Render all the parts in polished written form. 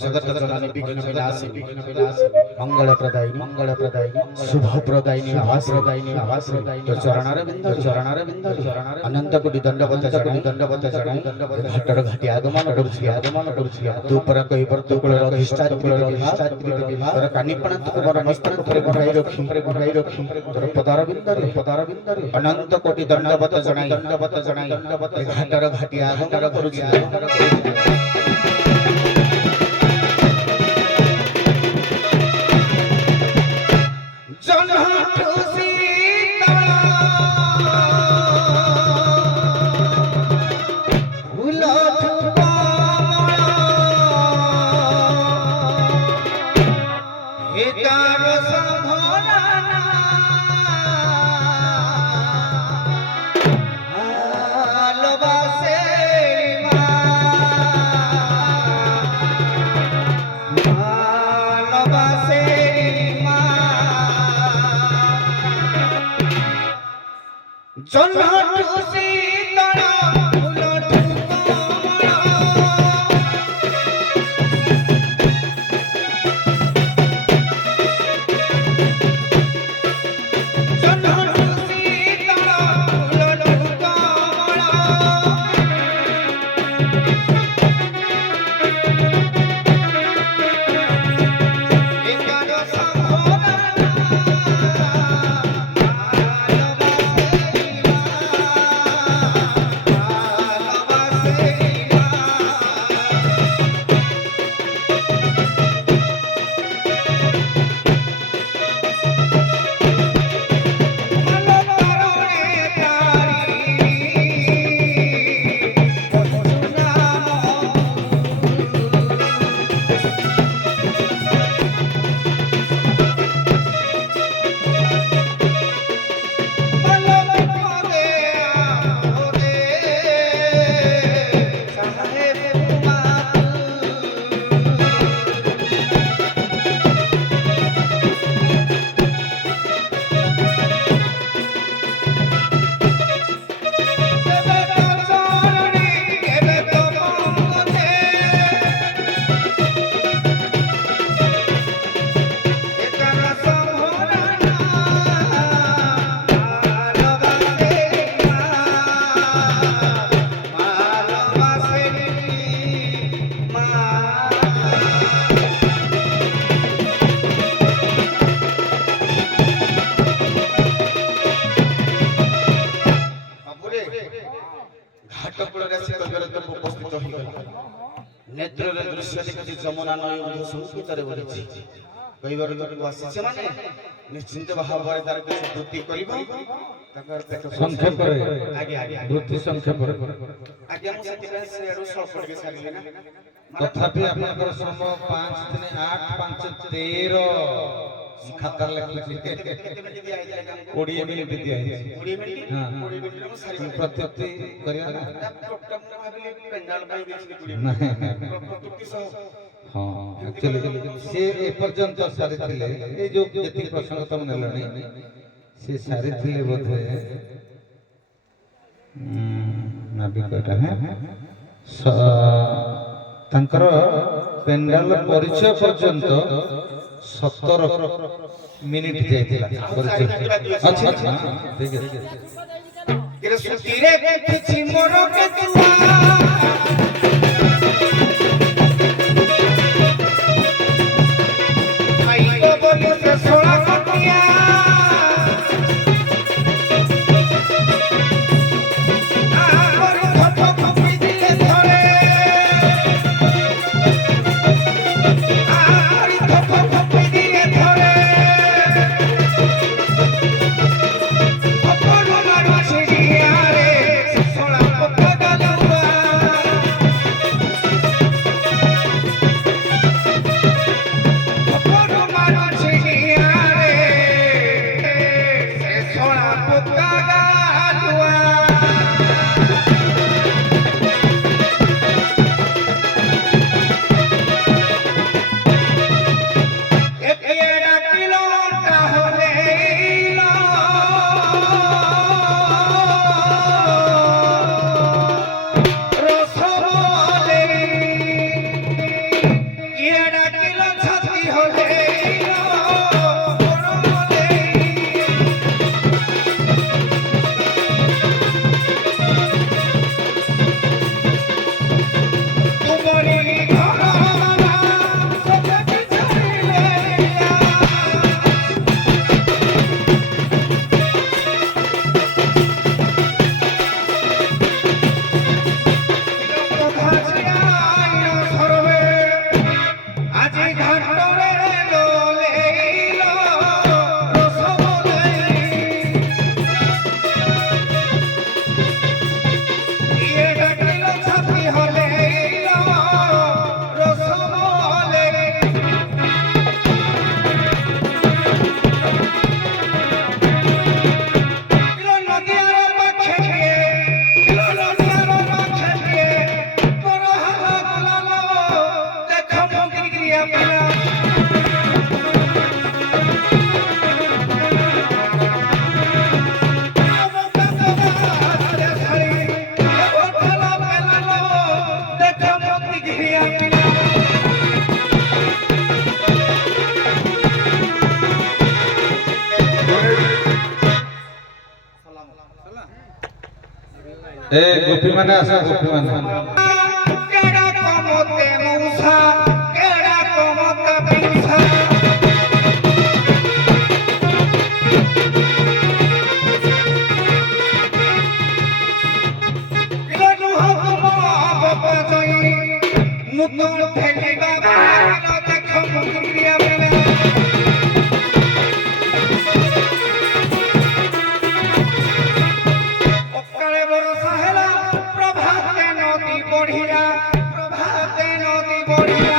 जगत जननी विघ्न विनाशिनी मंगल प्रदायिनी शुभ प्रदायिनी आवास तो चरणार बिंद अनंत कोटि दंडवत चरण घटर घाटी आगमन करुछि दुपर कइबर तुकुल अधिष्ठात्री तोर कानिपण तुकुबर मस्तक पर घटाई रखी तोर पदार बिंद अनंत कोटि दंडवत जणाई घटर घाटी आगमन करुछि একার সম্ভরা না ভালোবাসে মা ভালোবাসে মা জন্ম খুশি তারা ফুলো ନେତ୍ରରେ ଦୃଶ୍ୟ ଦେଖୁଛି ଯମୁନା ନଈ ମଧ୍ୟ ସଂସ୍କୃତରେ ବଢ଼ିଛି କହିବାର ଲୋକକୁ ଆସିছে ମାନେ ନିଶ୍ଚିନ୍ତ ଭାବରେ ତାର କିଛି ବୃତ୍ତି କରିବ ସଂକ୍ଷେପରେ ଆଜ୍ଞା ଆଜ୍ଞା ବୃତ୍ତି ସଂକ୍ଷେପରେ ଆଜ୍ଞା ମୁଁ ସେଥିପାଇଁ ସେଆଡୁ ସ୍ୱଳ୍ପ ଟିକେ ସାରିଲି ନା ତଥାପି ଆପଣଙ୍କର ସମୟ 5 3 8 5 13 ଖାତାରେ ଲେଖୁଛି 20 ମିନିଟ୍ ଦିଆହେଇଛି 20 ମିନିଟ୍ ହଁ 20 ମିନିଟ୍ ମୁଁ ସାରିବି ପ୍ରତ୍ୟୁକ୍ତି କରିବା ନା ପ୍ରୋଗ୍ରାମ ଭାବିଲି ପେଣ୍ଡାଲ ପାଇଁ ଦେଇଥିଲି 20 ନାହିଁ ମିନିଟ୍ ପ୍ରତ୍ୟୁକ୍ତି ସହ ହଁ ଆକ୍ଚୁଆଲି ସେ ଏପର୍ଯ୍ୟନ୍ତ ସାରିଥିଲେ ଏଇ ଯୋଉ ଯେତିକି ପ୍ରସଙ୍ଗ ତମ ନେଲଣି ସେ ସାରିଥିଲେ ବୋଧେ ନାବିକଟା ତାଙ୍କର ପେଣ୍ଡାଲ ପରିଚୟ ପର୍ଯ୍ୟନ୍ତ 17 ମିନିଟ୍ ଯାଇଥିଲା ପରିଚୟ ଆଚ୍ଛା ଆଚ୍ଛା ଠିକ ଅଛି ତେରେ ସୁତିରେ କିଛି ମୋର କେତୁଆ ଆଇଗো বলি সে সোলা কটিয়া আর ধপ কপি দিলে ধরে আর ধপ কপি দিলে ধরে অপর মারছে জিয়ারে সোলা কত গালুয়া ଏ ଗୋପୀ ମାନେ ଆସ ଗୋପୀ ମାନେ କେଡ଼ା କମତେ ମଉସା କେଡ଼ା କମତେ ପିଉସା ଇଲୋ ହବ ବାପା ଜଇ ମୁତୁল ଫେଲି ବାବା ଦେଖ ମୁକ୍ରିয়া ବେলা অকালে বরষা হেলা প্রভাতে নদী বঢ়িয়া প্রভাতে নদী বঢ়িয়া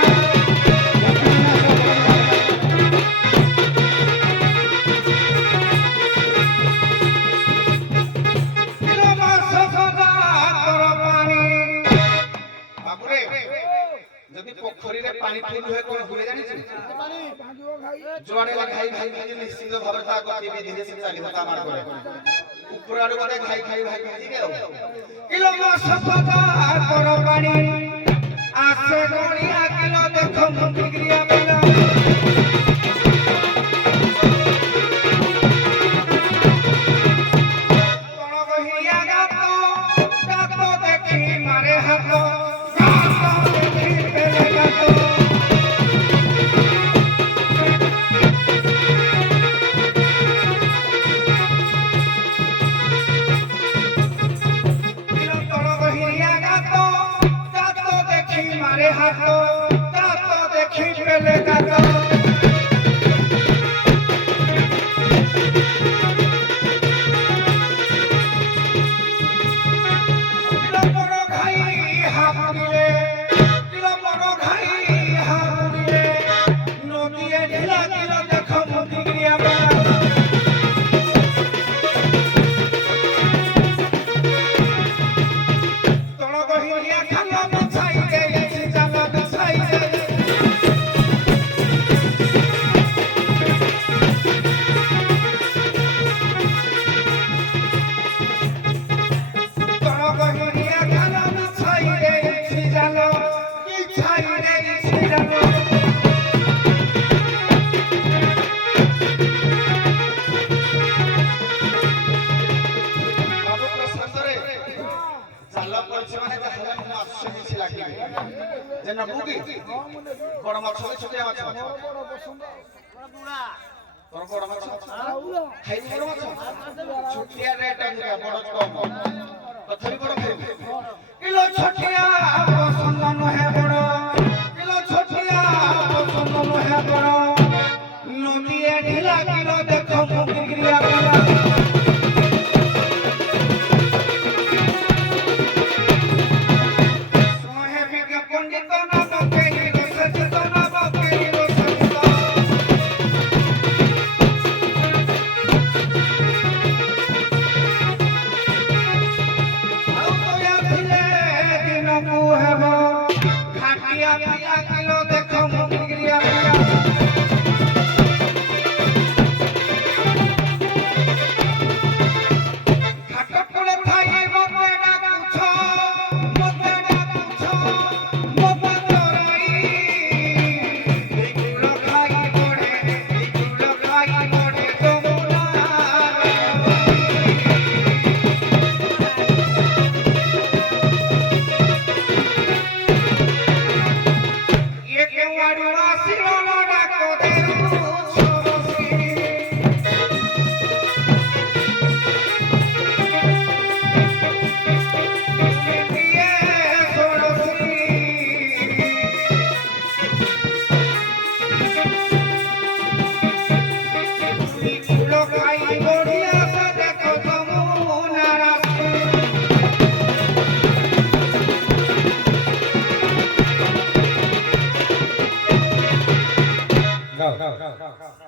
বাবুরে যদি পোখরীরে পানি ফুল হয়ে কোন ঘুরে জানিস জোয়ারে ঘাই ঘাই ঘাই নিশ্চিন্ত ভাবে তা গতি ধীরে ধীরে চালি থাকা আমার করে উপর আড়ে বলে ঘাই ঘাই ঘাই ভিজি গেল কিলো সফা কর পানি আসে গড়িয়া কিলো দেখো মুক্রিয়া বেলা কোন গহিয়া গাত গাত দেখি মারে হাত গাত দেখি বেলে গাত মারে হাত গাত দেখি বেলে গাত কিলো বড় ঘাই হাবুড়িলে কিলো বড় ঘাই হাবুড়িলে নদীয়ে ঢিলা কিলো দেখো মুক্রিয়া বেলা তল গহিয়া খালো বিছাই দেইছি জালা বিছাই দেইছি তল গহিয়া খালো বিছাই দেইছি জালা বিছাই দেইছি জালা বাবু প্রশান্তরে জাল পড়ছে মানে জাহাজে মাছ বেশি লাগিবে যে না বুকি বড় মাছ হবে ছোট মাছ বড় পছন্দ বড় বড় মাছ খাই বড় মাছ ছোটিয়া রেট আছে বড় কম তথাপি বড় খাইবে কিলো ছোটিয়া পছন্দ নহে বড় কিলো ছোটিয়া পছন্দ নহে বড় নদীয়ে ঢিলা কিলো দেখো মুক্রিয়া বেলা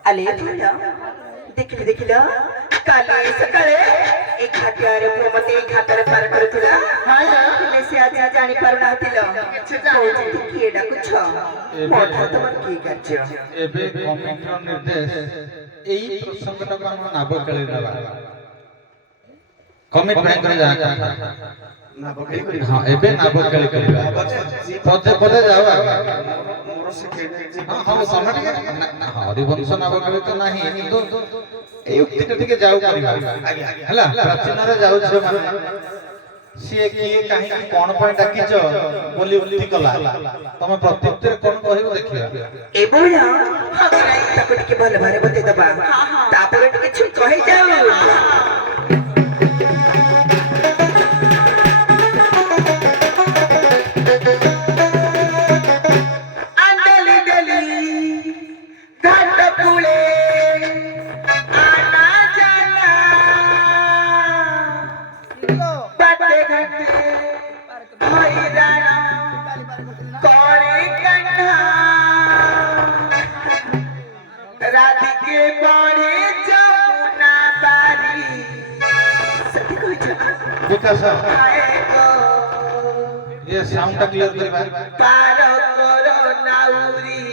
আলে ভাইয়া ଦେଖିଲି ଦେଖିଲ କାଲି ସକାଳେ ଏ ଘାଟିଆରେ ମତେ ଏ ଘାଟରେ ପାର କରୁଥିଲା ହେଲେ ସେ ଆଜି ଜାଣି ପାରୁନଥିଲ କହୁଛନ୍ତି କିଏ ଡାକୁଛ ମୋଠାରୁ ତମର କି କାର୍ଯ୍ୟ ଏବେ କମିଟିର ନିର୍ଦ୍ଦେଶ ଏଇ ପ୍ରସଙ୍ଗଟାକୁ ଆମ ନାବକେଳି ନେବା କମିଟି ବ୍ୟାଙ୍କରେ ଯାହା ହଁ ଏବେ ନାବକେଳି କରିବା ପଦେ ପଦେ ଯାଅ ହଁ ସମୟ ଟିକେ ହରିବଂଶ ନାବକେଳି ତ ନାହିଁ କିନ୍ତୁ এই উক্তিটা থেকে যাও করিবা ହେଲା ପ୍ରାଚୀନରେ ଯାଉଛ ସିଏ କିଏ କାହିଁକି କଣ ପାଇଁ ଡାକିଛ ବୋଲି ଉକ୍ତି କଲା ତମେ ପ୍ରତ୍ୟୁତ୍ତରେ କଣ କହିବ ଦେଖିବା। ଏଭଳିଆ ତାକୁ ଟିକେ ଭଲ ଭାବରେ ବତେଇଦବା ତାପରେ ଟିକେ ଛୁଁ କହିଯାଉ। राधिके बड़े जमुना बारी सती कुछ विकास ये साउंड क्लियर करबा पार करो नाउरी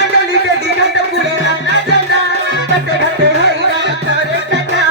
अंडली के दिगंत पूरे ना जना कटे घटे हैरा करे कटा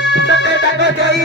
प्रश्न पचारि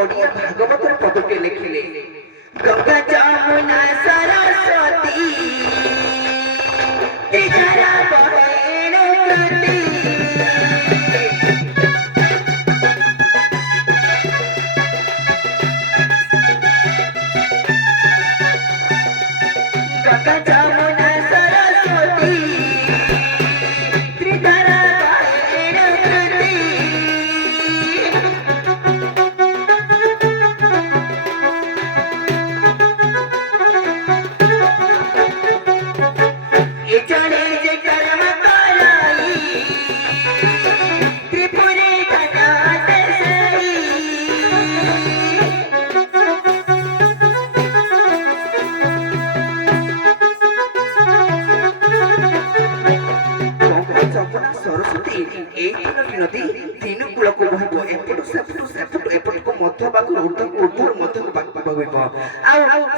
ओडिया भागवत पदटे लिखिले गंगा जमुना सरस्वती इधरा बहेण कृति गंगा जमुना सरस्वती त्रिधरा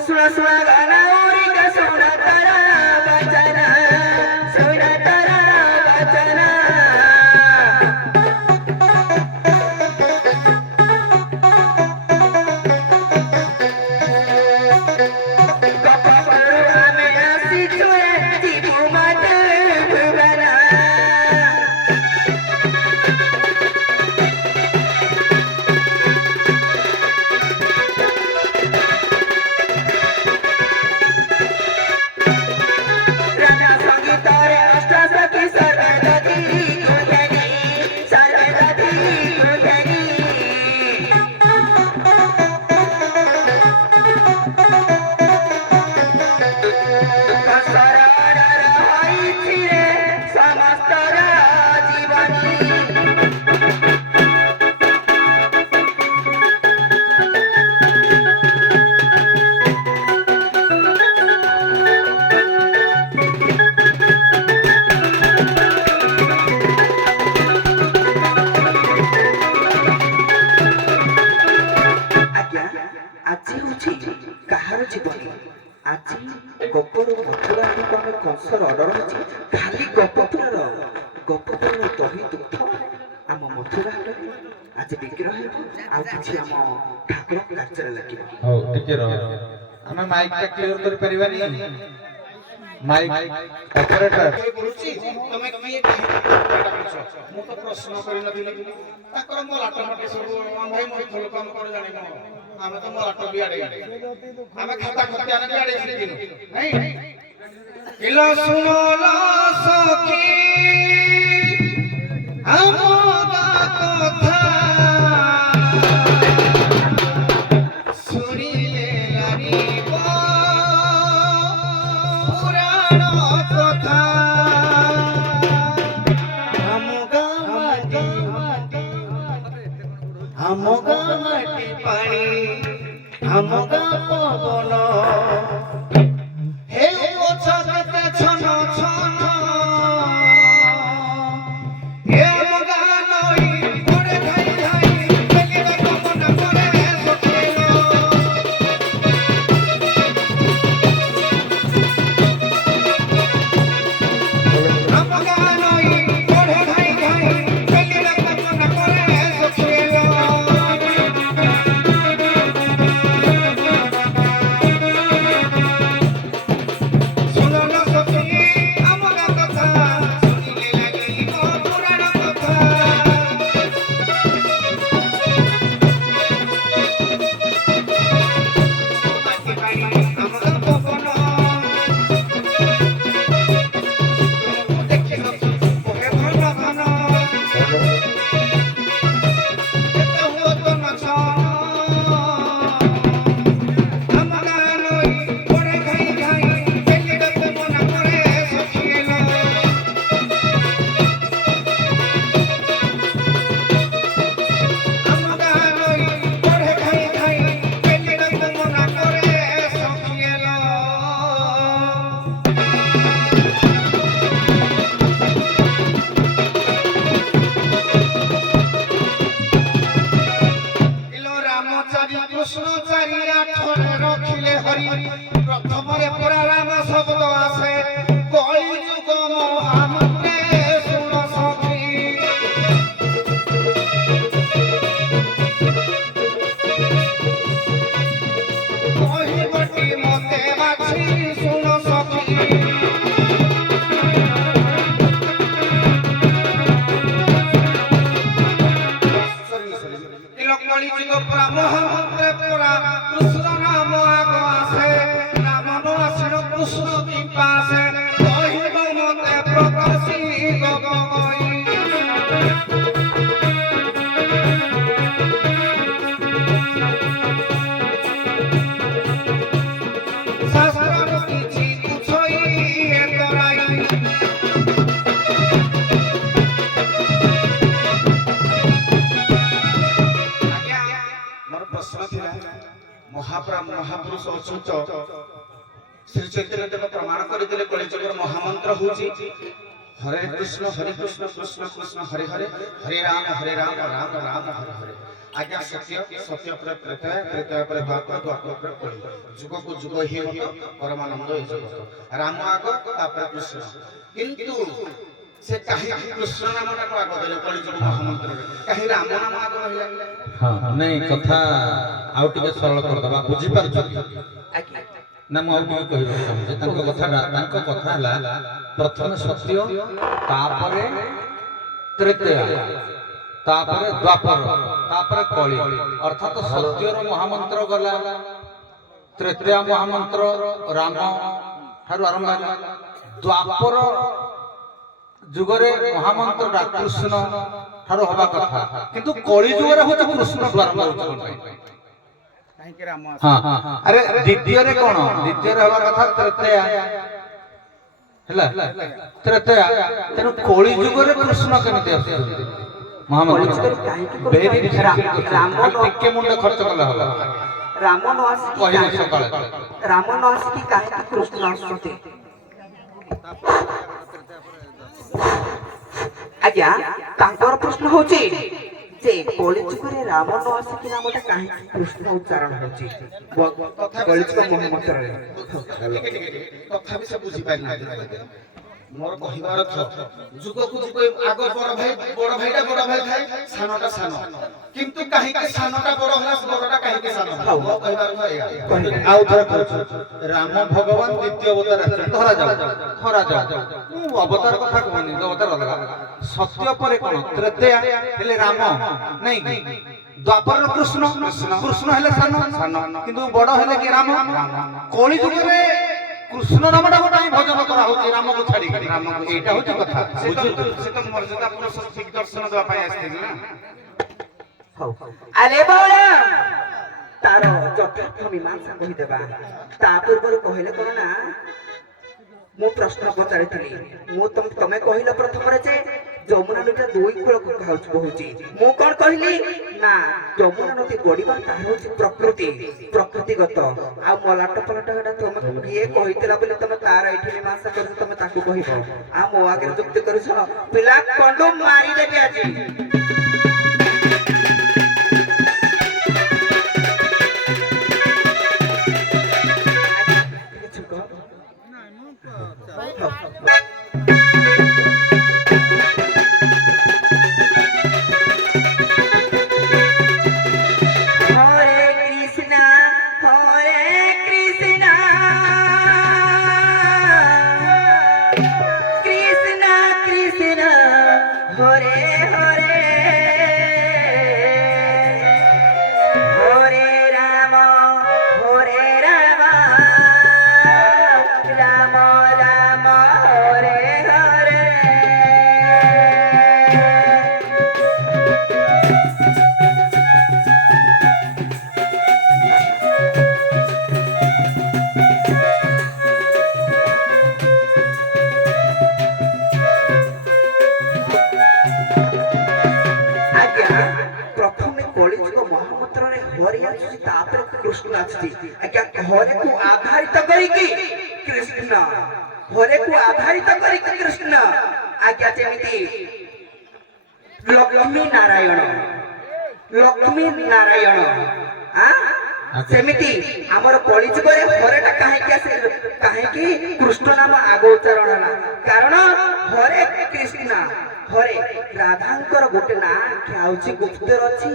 सुना सुना गाना और का सुना तारा बचना सुना तारा बचना कपड़ा में आसी चोए जीवो मत भुवना শরণর হইছি রে সমস্তর জীবনী ଆଜ୍ଞା ଆଜି ହଉଛି କାହାର ଜୀବନୀ ଆଜି ଗପର ମଥୁରା ଆଡ଼କୁ ଆମେ କଂସର ଅର୍ଡର ଅଛି ଖାଲି ଗପପୁରର ଦହି ଦୁଗ୍ଧ ଆମ ମଥୁରା ହାଟରେ ଆଜି ବିକ୍ରୟ ହେବ ଆଉ କିଛି ଆମ ଠାକୁର କାର୍ଯ୍ୟରେ ଲାଗିବ ହଉ ଟିକେ ରହ ଆମେ ମାଇକ୍ ଟା କ୍ଲିୟର କରି ପାରିବାନି ମାଇକ୍ ଅପରେଟର ତମେ କିଏ ମୁଁ ତ ପ୍ରଶ୍ନ କରିନଥିଲି ତାଙ୍କର ମୋ ଲାଟ ମଟେ ସବୁ ଭାଇ ମୋ ଭଲ କାମ କରି ଜାଣିବ ଆମେ ତ ମୋ ଲାଟ ବି ଆଡ଼େ ଆମେ ଖାତା ଖତି ଆନେ ବି ଆଡ଼େ ଶିଖିନୁ ନାଇଁ କିଲୋ ଶୁଣଲ ସଖୀ ଆମ କଥା ଶୁଣିଲେ ଲାଗିବ ପୁରାଣ କଥା ଆମ ଗାଁ ମାଟି ପାଣି ଆମ ଗାଁ ପବନ ହେ ଗଛ କେତେ ଛନ ଛନ ଏ ଆମ ଗାଁ ନଈ ପଡ଼େ ଧାଇ ଧାଇ ବେଲିର ପବନ ପଡ଼େ ସଖେଲ ଆମ ଗାଁ ନଈ ପଡ଼େ ଧାଇ ଧାଇ ବେଲିର ପବନ ପଡ଼େ ସଖେଲ ଶୁଣଲ ସଖୀ ଆମ ଗାଁ କଥା ଶୁଣିଲେ ଲାଗିବ ପୁରାଣ କଥା ମାଟି ପାଣି ଆମ ଗାଁ ପବନ ଦେଖି ବହେ ଭଲ ଧନ କେତେ ହୁଅ ତ ମାଛ ଆମ ଗାଁ ନଈ ପଡ଼େ ଘାଇ ଘାଇ ବେଲିର ପବନ ପଡ଼େ ସଖିଏଲ ଆମ ଗାଁ ନଈ ପଡ଼େ ଘାଇ ଘାଇ ବେଲିର ପବନ ପଡ଼େ ସଖିଏଲ ইলো রামচারি কৃষ্ণ চারি আঠরে রখিলে হরি প্রথমরে পুরা রাম শব্দ আসে কলি যুগ মহামন্ত্রে শুণ সখী কহিবটি মতে বাছি শুণ সখী কলি যুগ পুরা মহামন্ত্রে পুরা কৃষ্ণ নাম আগ আসে রাম ন আসিল কৃষ্ণ কৃপা আসে কহিব মতে প্রকাশী গগৈ শাস্ত্র কিছু কুছই এতরাই ଆଜ୍ଞା ମୋର ପ୍ରଶ୍ନ ଥିଲା ମହାପୁରୁଷ ଅଚ୍ୟୁତ ଶ୍ରୀ ଚୈତନ୍ୟ ଦେବ ପ୍ରମାଣ କରିଦେଲେ କଳିଯୁଗର ମହାମନ୍ତ୍ର ହଉଛି ହରେ କୃଷ୍ଣ କୃଷ୍ଣ କୃଷ୍ଣ ହରେ ହରେ ହରେ ରାମ ରାମ ରାମ ହରେ ହରେ ଆଜ୍ଞା ସତ୍ୟ ପରେ ତ୍ରେତୟା ତ୍ରେତୟା ପରେ ଦ୍ୱାପର ଦ୍ୱାପର ପରେ କଳି ଯୁଗକୁ ଯୁଗ ହିଁ ହତ ପରମାନନ୍ଦ ଏଇ ଜଗତ ରାମ ଆଗ ତାପରେ କୃଷ୍ଣ କିନ୍ତୁ ସେ କାହିଁକି କୃଷ୍ଣ ନାମଟାକୁ ଆଗ ଦେଲେ କଳିଯୁଗ ମହାମନ୍ତ୍ରରେ କାହିଁ ରାମ ନାମ ଆଗ ରହିଲା ହଁ ନାଇଁ କଥା ଆଉ ଟିକେ ସରଳ କରିଦବା ବୁଝିପାରୁଛ ନା ମୁଁ ଆଉ ଟିକେ କହିବାକୁ ଚାହୁଁଛି ତାଙ୍କ କଥା ହେଲା ପ୍ରଥମେ ସତ୍ୟ ତାପରେ ତ୍ରେତୟା ତାପରେ ଦ୍ୱାପର ତାପରେ କଳି ଅର୍ଥାତ ସତ୍ୟର ମହାମନ୍ତ୍ର ଗଲା ତ୍ରେତୟା ମହାମନ୍ତ୍ର ରାମ ଠାରୁ ଆରମ୍ଭ ହେଲା ଦ୍ୱାପର ଯୁଗରେ ମହାମନ୍ତ୍ରଟା କୃଷ୍ଣ ଠାରୁ ହବା କଥା କିନ୍ତୁ କଳି ଯୁଗରେ ହଉଛି କୃଷ୍ଣ ଆରମ୍ଭ ହଉଛି କାହିଁକି ରାମ ହଁ ଆରେ ଦ୍ୱିତୀୟରେ କଣ ଦ୍ୱିତୀୟରେ ହବା କଥା ତ୍ରେତୟା ହେଲା ତ୍ରେତୟା ତେଣୁ କଳି ଯୁଗରେ କୃଷ୍ଣ କେମିତି ଆସୁଛନ୍ତି ମହାମନ୍ତ୍ରୀ କଳିଯୁଗରେ କାହିଁକି ଭେରି ରାମ ଟିକେ ମୁଣ୍ଡ ଖର୍ଚ୍ଚ କଲେ ହବ ରାମ ନ ଆସିକି କହିଲେ ସକାଳେ ରାମ ନ ଆସିକି କାହିଁକି କୃଷ୍ଣ ଆସୁଛନ୍ତି? ଆଜ୍ଞା ତାଙ୍କର ପ୍ରଶ୍ନ ହଉଛି ଯେ କଳିଯୁଗରେ ରାମ ନ ଆସିକି ନାମଟା କାହିଁକି କୃଷ୍ଣ ଉଚ୍ଚାରଣ ହଉଛି କଳିଯୁଗ ମହାମନ୍ତ୍ରରେ? ତଥାପି ସେ ବୁଝିପାରିନାହାନ୍ତି। ମୋର କହିବାର ଅର୍ଥ ଯୁଗକୁ ଯୁଗ ଆଗ ବଡ ଭାଇଟା ବଡ ଭାଇ ଥାଏ, ସାନଟା ସାନ, କିନ୍ତୁ କାହିଁକି ସାନଟା ବଡ ହେଲା, ବଡଟା କାହିଁକି ସାନ? ମୋ କହିବାର ଅର୍ଥ ଏଇଆ। ଆଉ ଥରେ କହୁଛୁ ରାମ ଭଗବାନ ଦ୍ୱିତୀୟ ଅବତାର ଆସିଛନ୍ତି ଧରାଯାଉ ମୁଁ ଅବତାର କଥା କହୁନି ଅବତାର ଅଲଗା ସତ୍ୟ ପରେ କଣ ତ୍ରେତୟା ହେଲେ ରାମ ନାଇଁ କି ଦ୍ୱାପରର କୃଷ୍ଣ ହେଲେ ସାନ କିନ୍ତୁ ବଡ ହେଲେ କି ରାମ କଳି ଯୁଗରେ କୃଷ୍ଣ ନାମଟା ପାଇଁ ଭଜନ କରା ହଉଛି ରାମକୁ ଛାଡି ଏଇଟା ହଉଛି କଥା ସେ ତ ମର୍ଯ୍ୟାଦା ପୁରୁଷ ଠିକ ଦର୍ଶନ ଦେବା ପାଇଁ ଆସିଥିଲେ ନା। ଆରେ ବଉଳ ତାର ଯଥାର୍ଥ ମୀମାଂସା କହିଦେବା। ତା ପୂର୍ବରୁ କହିଲେ କଣ ନା ମୁଁ ପ୍ରଶ୍ନ ପଚାରିଥିଲି ତମେ କହିଲ ପ୍ରଥମରେ ଯେ ଯମୁନା ନଦୀ ଦୁଇ କୂଳକୁ ବହୁଛି। ମୁଁ କଣ କହିଲି ନା ଯମୁନା ନଦୀ ବଢିବା ତାହା ହଉଛି ପ୍ରକୃତିଗତ ଆଉ ମଲାଟ ପଲାଟ ହେଟା ତମେ କିଏ କହିଥିଲା ବୋଲି ତମେ ତାର ଏଇଠି ମୀମାଂସା କରୁଛ ତମେ ତାକୁ କହିବ ଆଉ ମୋ ଆଗରେ ଯୁକ୍ତି କରୁଛ ପିଲା କଣ୍ଡୁ ମାରିଦେବି ଆଜି। आधारित कृष्ण आज्ञा जेमिति लक्ष्मी नारायण सेमिति हमर कलिजुगरे हरेटा काहेकि कृष्ण नाम आगो उच्चारण होला कारण हरे कृष्ण हरे राधांकर गोटे ना क्या गुप्तर अच्छी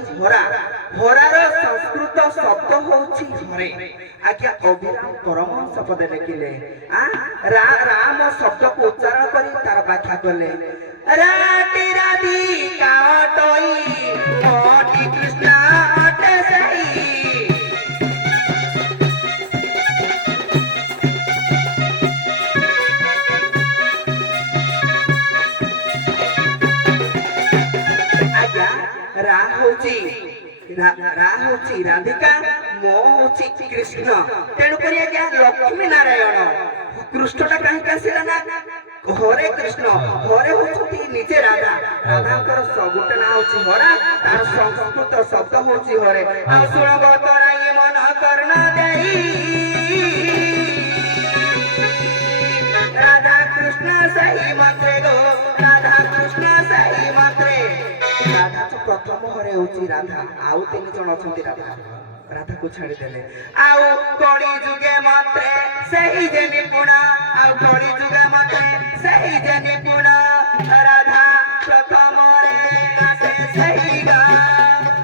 हरार संस्कृत शब्द होउछि हरे आज्ञा अभिराम परमहंस पदे लिखिले राम शब्द को उच्चारण करी तार व्याख्या कले राति राधिका अटई मोटी कृष्ण अटे सही राधिका मो होची कृष्ण तेणु करी आज्ञा लक्ष्मी नारायण कृष्णटा काहे आसिला ना हरे कृष्ण हरे होची निजे राधा राधांकर सबुट ना होची हरा तार संस्कृत शब्द होची हरे आ सुणब तराई मन कर्ण देई राधा कृष्ण सही मात्रे गो राधा कृष्ण सही मात्रे राधा तो प्रथम हरे होची राधा आउ तीन जण अछंती राधा को छाड़ी देले आउ कड़ी जुगे मात्रे सही जे निपुण आउ कड़ी जुगे मात्रे सही जे निपुण राधा प्रथम रे आसे सही गा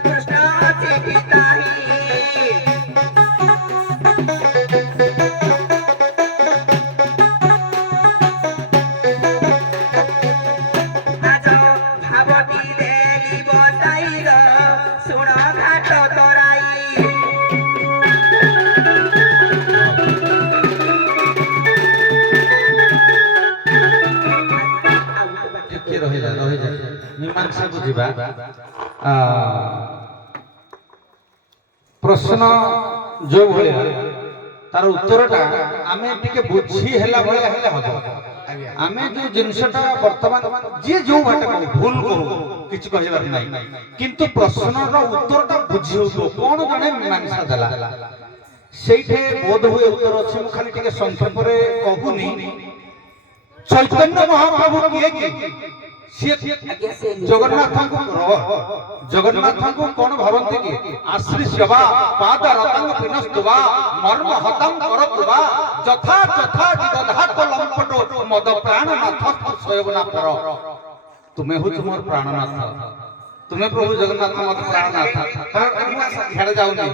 कृष्ण अछि पिताही मीमांसा बुझिबा प्रश्न जो भले तार उत्तरटा आमे टिके बुझी हेला भले हेले हबो ଆମେ ଯୋଉ ଜିନିଷଟା ବର୍ତ୍ତମାନ ଯିଏ ଯୋଉ ବାଟେ କହୁ ଭୁଲ କହୁ କିଛି କହିବାର ନାହିଁ କିନ୍ତୁ ପ୍ରଶ୍ନର ଉତ୍ତରଟା ବୁଝି ହେଉଥିବ କଣ ଜଣେ ମୀମାଂସା ଦେଲା ସେଇଠି ବୋଧ ହୁଏ ଉତ୍ତର ଅଛି ମୁଁ ଖାଲି ଟିକେ ସଂକ୍ଷେପରେ କହୁନି ଚୈତନ୍ୟ ମହାପ୍ରଭୁ କିଏ କିଏ ସିଏ ଜଗନ୍ନାଥଙ୍କୁ କଣ ଭାବନ୍ତି କି ଆଶ୍ରୀ ସେବା ପାଦ ରତଙ୍ଗ ପିନସ୍ତୁବା ମର୍ମ ହତଂ କରତୁବା ଯଥା ଯଥା ଜଗଧାତ ଲମ୍ପଟୋ ମଦ ପ୍ରାଣନାଥ ସ୍ୱୟଂ ପର ତୁମେ ହଉଛ ମୋର ପ୍ରାଣନାଥ ତୁମେ ପ୍ରଭୁ ଜଗନ୍ନାଥ ମତ ପ୍ରାଣନାଥ ଛାଡ ଯାଉନି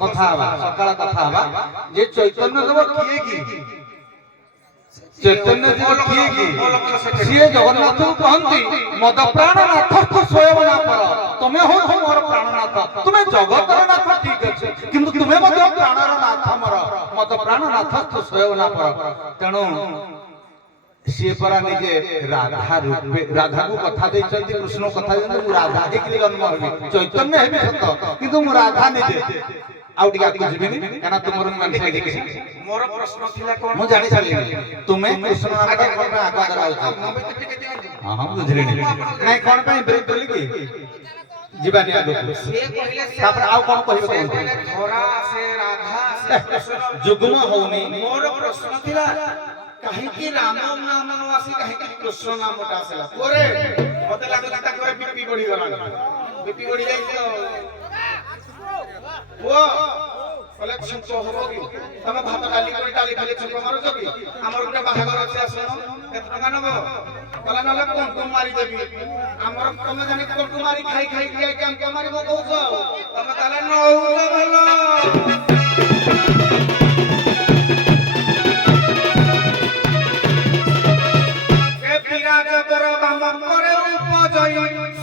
କଥା ହବା ସକାଳ କଥା ହବା ଯେ ଚୈତନ୍ୟ ଦେବ କିଏ କି ଚୈତନ୍ୟ ଦେବ କିଏ କି ସିଏ ଜଗନ୍ନାଥଙ୍କୁ କହନ୍ତି ମଦ ପ୍ରାଣନାଥ ସ୍ୱୟଂ ପର ତୁମେ ହଉଛ ମୋର ପ୍ରାଣନାଥ ତୁମେ ଜଗତର ନାଥ ଠିକ ଅଛି କିନ୍ତୁ ତୁମେ ମଧ୍ୟ ପ୍ରାଣର ନାଥ ମୋର ମଦ ପ୍ରାଣନାଥ ସ୍ୱୟଂ ପର ତେଣୁ ସିଏ ପରା ନିଜେ ରାଧା ରୂପେ ରାଧାକୁ କଥା ଦେଇଛନ୍ତି କୃଷ୍ଣ କଥା ଦେଇଛନ୍ତି ମୁଁ ରାଧା ହେଇକି ଜନ୍ମ ହେବି ଚୈତନ୍ୟ ହେବି ସତ କିନ୍ତୁ ମୁଁ ରାଧା ନିଜେ ଆଉ ଟିକେ ଆଗକୁ ଯିବିନି କାରଣ ତୁମର ମୋର ପ୍ରଶ୍ନ ଥିଲା କଣ ମୁଁ ଜାଣି ସାରିଲିଣି ତୁମେ କୃଷ୍ଣ ନାମଟା କଣ ପାଇଁ ଆଗ କରାଉଛ ହଁ ବୁଝିଲି ନାଇଁ କଣ ପାଇଁ ବ୍ରେକ୍ ଦେଲି କି ଯିବାନି ଆଗକୁ ତାପରେ ଆଉ କଣ କହିବେ ଧରା ଆସେ ରାଧା ଆସେ ଯୁଗ୍ମ ହଉନି ମୋର ପ୍ରଶ୍ନ ଥିଲା କାହିଁକି ରାମ ନାମ ନ ଆସି କାହିଁକି କୃଷ୍ଣ ନାମଟା ଆସିଲା ପରେ ମତେ ଲାଗୁଛି ତାଙ୍କର ବିପି ବଢି ଗଲାଣି ବିପି ବଢି ଯାଇଛି ପୁଅ କହିଲେ ଛୁଞ୍ଚ ହବ କି ତମେ ଭାତ ଡାଲି କରି ଡାଲି ଖାଲି ଛୁଞ୍ଚ ମାରୁଛ କି ଆମର ଗୋଟେ ବାହାଘର ଅଛି ଆସୁନ କେତେ ଟଙ୍କା ନବ କହିଲା ନହେଲେ କଣ୍ଟୁ ମାରିଦେବି ଆମର ତମେ ଜାଣି କଣ୍ଟୁ ମାରି ଖାଇ ଖାଇ ଆମକୁ ମାରିବ କହୁଛ ତମେ ତାହେଲେ ନଉଛ ଭଲ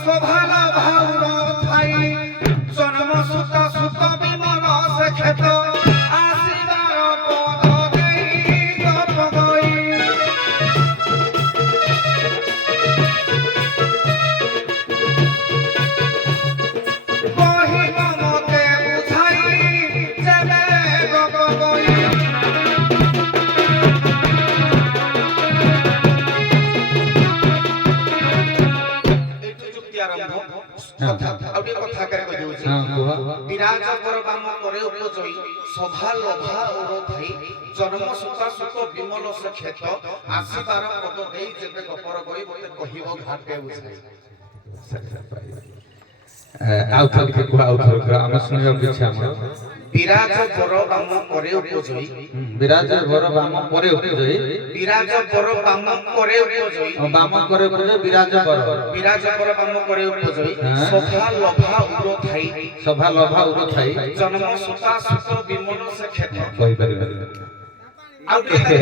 শোভাল ভাউর থাই জন্ম সুত সুত বিমল সে ক্ষেত আসিবার পদ দেই গপ গই কহি মমতে বুঝাই যাবে গপ গই বিরাজ কর বাম করে উপজয়ী সভা লোভা ওর ধাই জন্ম সুতা সুত বিমল সে ক্ষেত আসিবার পদ দেই যেতে গপর গই মতে কহিব ঘাটে উছাই ଆଉଥରେ ଆମେ ଶୁଣିବାକୁ ଇଚ୍ଛା ଆମର বিরাজ বর বাম করে উপজয়ী ବିରାଜ ବର ବାମ ପରେ ଉପଜୟୀ বিরাজ বর বাম করে উপজয়ী ବାମ করে উপଜୟୀ ବିରାଜ ବର বিরাজ বর বাম করে উপজয়ী সভা লোভা ওর ধাই ସଭା ଲଭା ଉର ଥାଇ জন্ম সুতা সুত বিমল সে ক্ষেত କହିପାରିବେ ଆଉ ଟିକେ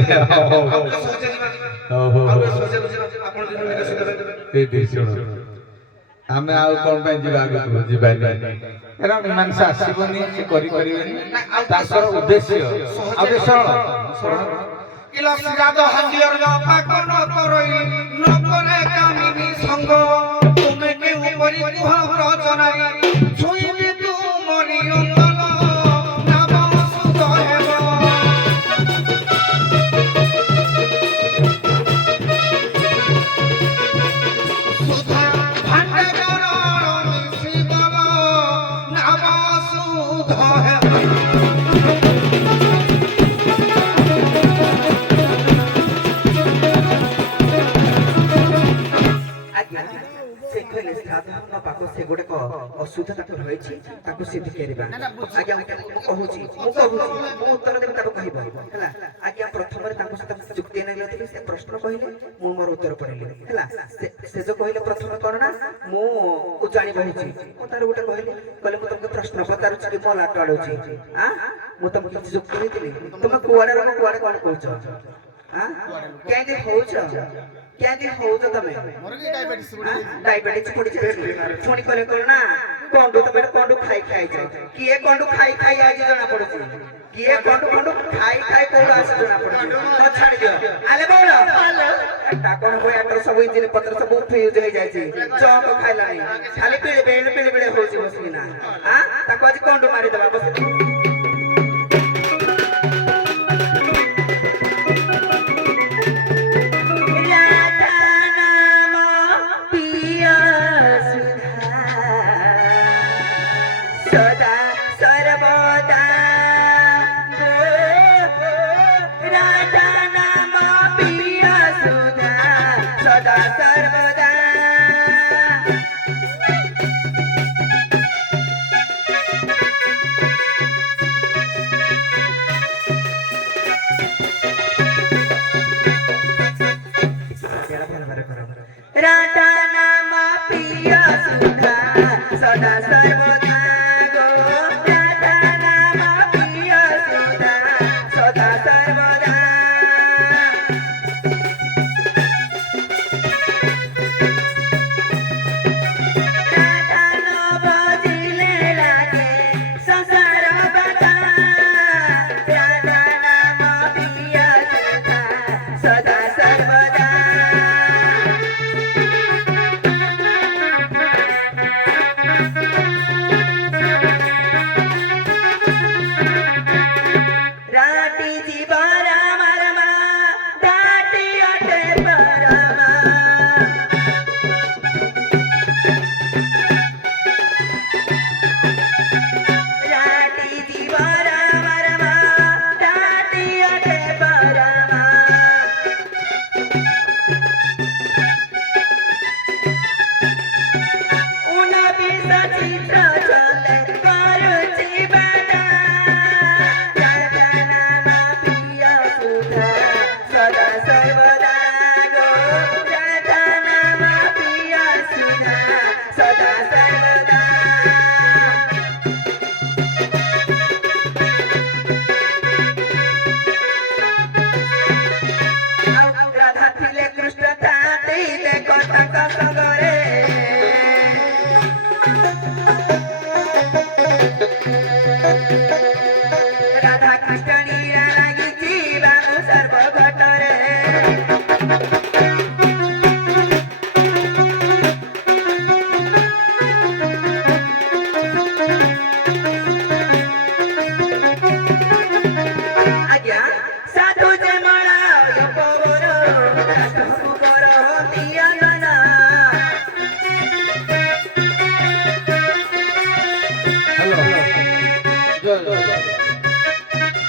ସହଜେ ଯିବା ଆଉ ସହଜେ ବୁଝିବା ଆପଣ ଦିନ ନିର୍ଦ୍ଦେଶ ଦେବେ ଆମେ ଆଉ କଣ ପାଇଁ ଯିବା ଆଗକୁ ଯିବାନି ଏରା ମୀମାଂସା ଆସିବନି ସେ କରିପାରିବେନି ତାଙ୍କର ଉଦ୍ଦେଶ୍ୟ ଆଉ ସରଳ কিলা সিরাদ হাঙ্গিয়র পাকন করই নকরে কামিনী সঙ্গ তুমি কে উপরি কুহ রচনাই ছুইবি তুমরি অন্তল নাম সুত হেব সুধা ভান্ডে গরর মিশিবল নাম সুধ হেব ସେଗୁଡାକ ଅସୁବିଧା ତାକୁ ରହିଛି ତାକୁ ସିଦ୍ଧି କରିବା ଆଜ୍ଞା ମୁଁ କହୁଛି ମୁଁ ଉତ୍ତର ଦେବି ତାକୁ କହିବ ହେଲା ଆଜ୍ଞା ପ୍ରଥମରେ ତାଙ୍କ ସହିତ ଯୁକ୍ତି ନେଇନଥିଲି ସେ ପ୍ରଶ୍ନ କହିଲେ ମୁଁ ମୋର ଉତ୍ତର କହିଲି ହେଲା ସେ ଯୋଉ କହିଲେ ପ୍ରଥମେ କଣ ନା ମୁଁ ଜାଣି ବହୁଛି ମୁଁ ତାର ଗୋଟେ କହିଲି କହିଲେ ମୁଁ ତମକୁ ପ୍ରଶ୍ନ ପଚାରୁଛି କି ମୋ ଲାଟ ଆଡୁଛି ମୁଁ ତମକୁ କିଛି ଯୁକ୍ତି ଦେଇଥିଲି ତମେ କୁଆଡେ କୁଆଡେ କଣ କହୁଛ କେମିତି ହଉଛ କେମିତି ହଉଛ ତମେ ଡାଇବେଟିସ୍ ପୁଣି କହିଲେ କଣ ନା କଣ୍ଡୁ ତମେ କଣ୍ଡୁ ଖାଇ ଖାଇଛ କିଏ କଣ୍ଡୁ ଖାଇ ଖାଇ ଆଜି ଜଣା ପଡୁଛି କିଏ କଣ୍ଡୁ ଖାଇ ଖାଇ କୋଉଠୁ ଆସି ଜଣା ପଡୁଛି ଛାଡି ଦିଅ ଆଲେ ବୋଲ ଏଟା କଣ ହୁଏ ଆଙ୍କର ସବୁ ଇଞ୍ଜିନ ପତ୍ର ସବୁ ଫ୍ୟୁଜ ହେଇଯାଇଛି ଚକ ଖାଇଲାଣି ଖାଲି ପିଳି ହଉଛି ବସିକିନା ତାକୁ ଆଜି କଣ୍ଡୁ ମାରିଦେବା ବସି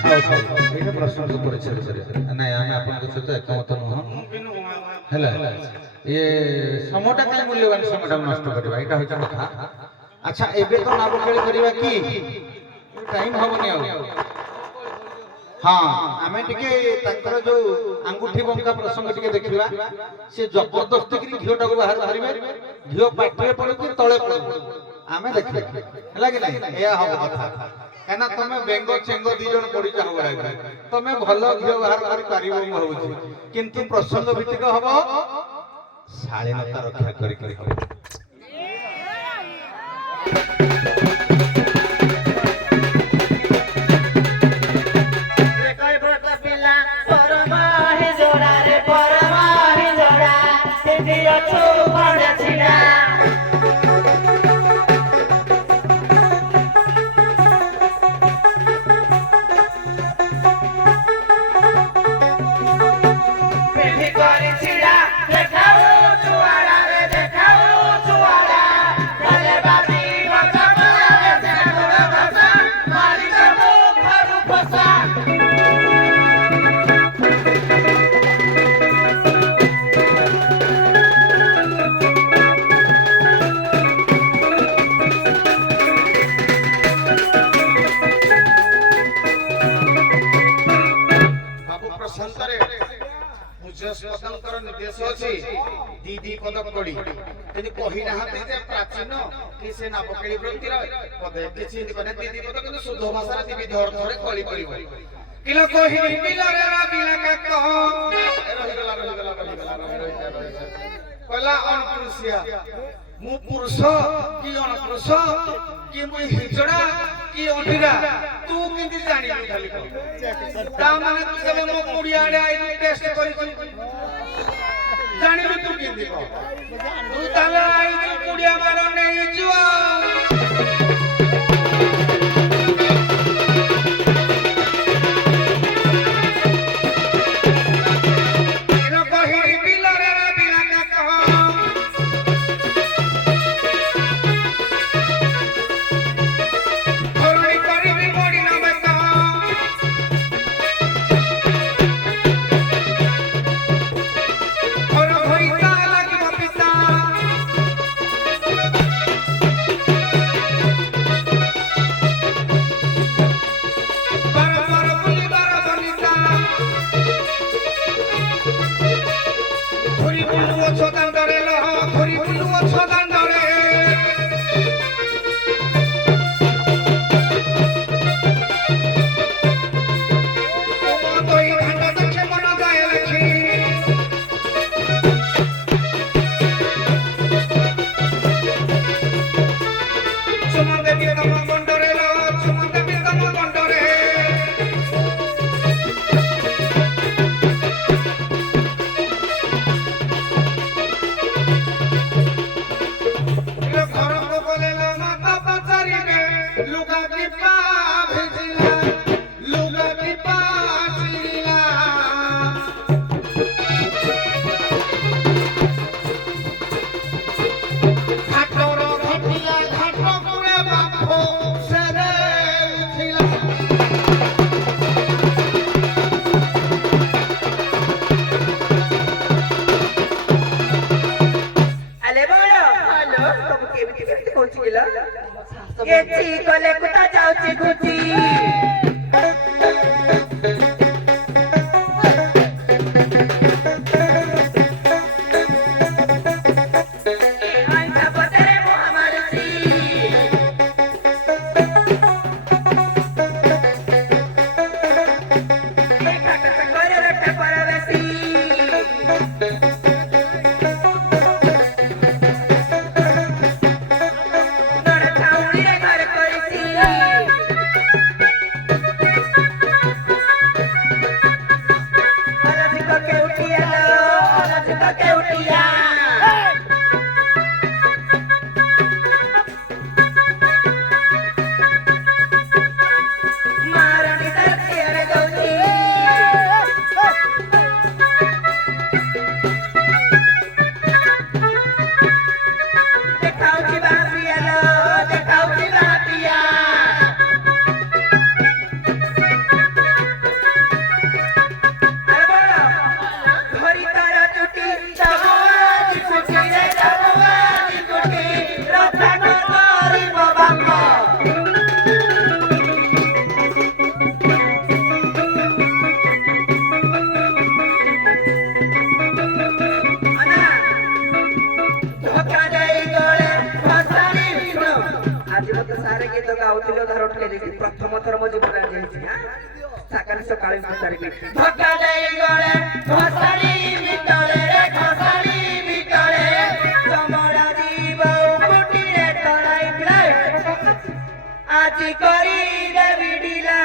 ଏଇଟା ପ୍ରଶ୍ନ ଉପରେ ଛାଡ଼ି ପାରିବେ ନାଇଁ ଆମେ ଆପଣଙ୍କ ସହିତ ଏକମତ ନୁହଁ ହେଲା ଇଏ ସମୟଟା କାହିଁ ମୂଲ୍ୟବାନ ସମୟଟା ନଷ୍ଟ କରିବା ଏଇଟା ହେଉଛି କଥା। ଆଚ୍ଛା ଏବେ ତ ନାବ ଖେଳି କରିବା କି ଟାଇମ୍ ହବନି ଆଉ ହଁ ଆମେ ଟିକେ ତାଙ୍କର ଯୋଉ ଆଙ୍ଗୁଠି ବଙ୍କା ପ୍ରସଙ୍ଗ ଟିକେ ଦେଖିବା ସେ ଜବରଦସ୍ତି କରି ଝିଅଟାକୁ ବାହାର ଧରିବେ ଝିଅ ପାଟିରେ ପଡୁକି ତଳେ ପଡୁ ଆମେ ଦେଖିବା ହେଲା କି ନାଇଁ ଏଇଆ ହବ କଥା କାହିଁକିନା ତମେ ବେଙ୍ଗ ଚେଙ୍ଗ ଦି ଜଣ ପଡିଛ ହବ ତମେ ଭଲ ଝିଅ ବାହାର କରିପାରିବ ମୁଁ ଭାବୁଛି କିନ୍ତୁ ପ୍ରସଙ୍ଗ ଭିତ୍ତିକ ହବ ଶାଳୀନତା ରକ୍ଷା କରି ହବ। ନିର୍ଦ୍ଦେଶ ଅଛି ଦି ପଦ କଳି କିନ୍ତୁ କହି ନାହାନ୍ତି ଯେ ପ୍ରାଚୀନ କି ସେ ନାବକେଳି ବୃତ୍ତିର ପଦେ କିଛି ଦି ପଦ କିନ୍ତୁ ଶୁଦ୍ଧ ଭାଷାରେ ବିବିଧ ଅର୍ଥରେ କଳି କରିବ କିଲୋ କହି ବିଲରେ ରାବିଲା କାକ ରହିଗଲା କହିଲା ଅଣପୁରୁଷିଆ ମୁଁ ପୁରୁଷ କି ଅଣପୁରୁଷ କି ମୁଁ ହିଜଡା କି ଅଣ୍ଡିରା ତୁ କେମିତି ଜାଣିଲୁ ଖାଲି ତା ମାନେ ତୁ କେବେ ମୋ କୁଡିଆ ଆଡେ ଆଇକି ଟେଷ୍ଟ କରିଛୁ ଜାଣିଲୁ ତୁ କେମିତି ତୁ ତାହେଲେ ଆଇଛୁ କୁଡିଆ ମାର ନେଇଛୁ କହୁଛି ନା ସକାଳେ ସକାଳେ ପଚାରିବି ଧକ୍କା ଦେଇ ଗଳେ ଘଷାଳି ଭିତରେ ରେ ଘଷାଳି ଭିତରେ ଚମଡ଼ା ଯିବ କୁଟିରେ ତଳାଇ ପ୍ଲେଟ୍ ଆଜି କରି ଦେବି ଢିଲା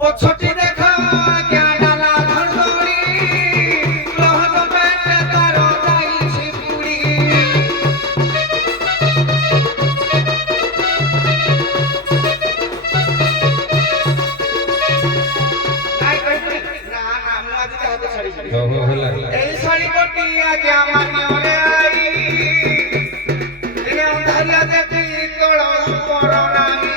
पछटी देखा क्या डाला धड़धड़ी लहर में तारो जाई छिपुड़ी नाइ कहती ना ना आज का तो छड़ी ए साड़ी कोटिया क्या मानियो रे आई दिने अंधारिया देती तोड़ा ऊपर नाही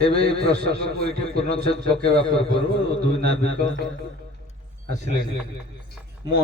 ଏବେ ଏଇ ପ୍ରସଙ୍ଗକୁ ଏଇଠି ପୂର୍ଣ୍ଣଚ୍ଛେଦ ପକେଇବା ପୂର୍ବରୁ ଦୁଇ ନାବିକ ଆସିଲେଣି ମୁଁ